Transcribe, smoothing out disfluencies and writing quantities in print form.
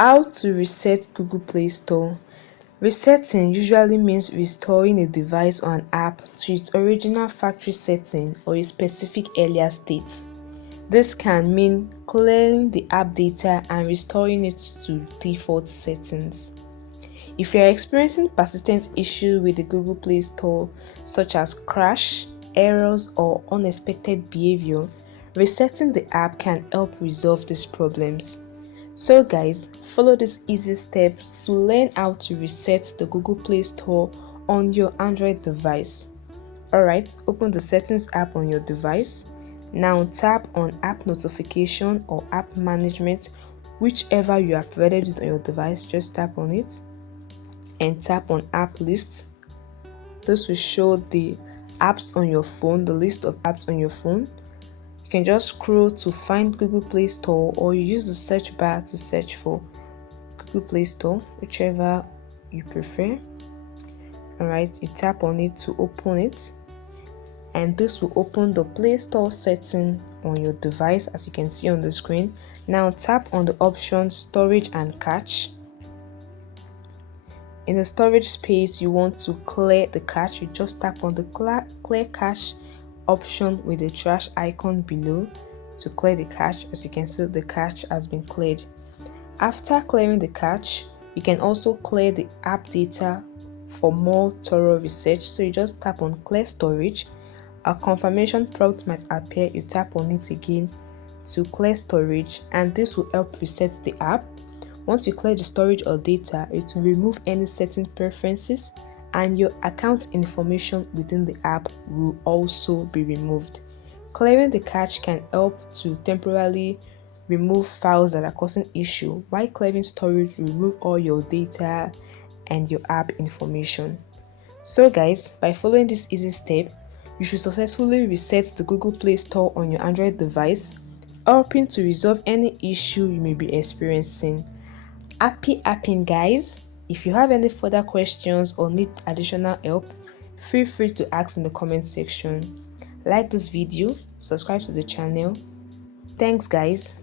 How to reset Google Play Store. Resetting usually means restoring a device or an app to its original factory setting or a specific earlier state. This can mean clearing the app data and restoring it to default settings. If you are experiencing persistent issues with the Google Play Store, such as crash, errors, or unexpected behavior, resetting the app can help resolve these problems. So guys, follow these easy steps to learn how to reset the Google Play Store on your Android device. Alright, open the Settings app on your device. Now tap on App Notification or App Management, whichever you have provided it on your device, just tap on it and tap on App List. This will show the apps on your phone, the list of apps on your phone. You can just scroll to find Google Play Store or you use the search bar to search for Google Play Store, whichever you prefer. Alright, you tap on it to open it, and this will open the Play Store setting on your device as you can see on the screen. Now tap on the option Storage and Cache. In the storage space, you want to clear the cache. You just tap on the clear cache option with the trash icon below to clear the cache. As you can see, the cache has been cleared. After clearing the cache, you can also clear the app data for more thorough research. So you just tap on Clear Storage. A confirmation prompt might appear. You tap on it again to clear storage, and this will help reset the app. Once you clear the storage or data, it will remove any setting preferences, and your account information within the app will also be removed. Clearing the cache can help to temporarily remove files that are causing issue, while clearing storage will remove all your data and your app information. So guys, by following this easy step, you should successfully reset the Google Play Store on your Android device, helping to resolve any issue you may be experiencing. Happy apping guys! If you have any further questions or need additional help, feel free to ask in the comment section. Like this video, subscribe to the channel. Thanks guys.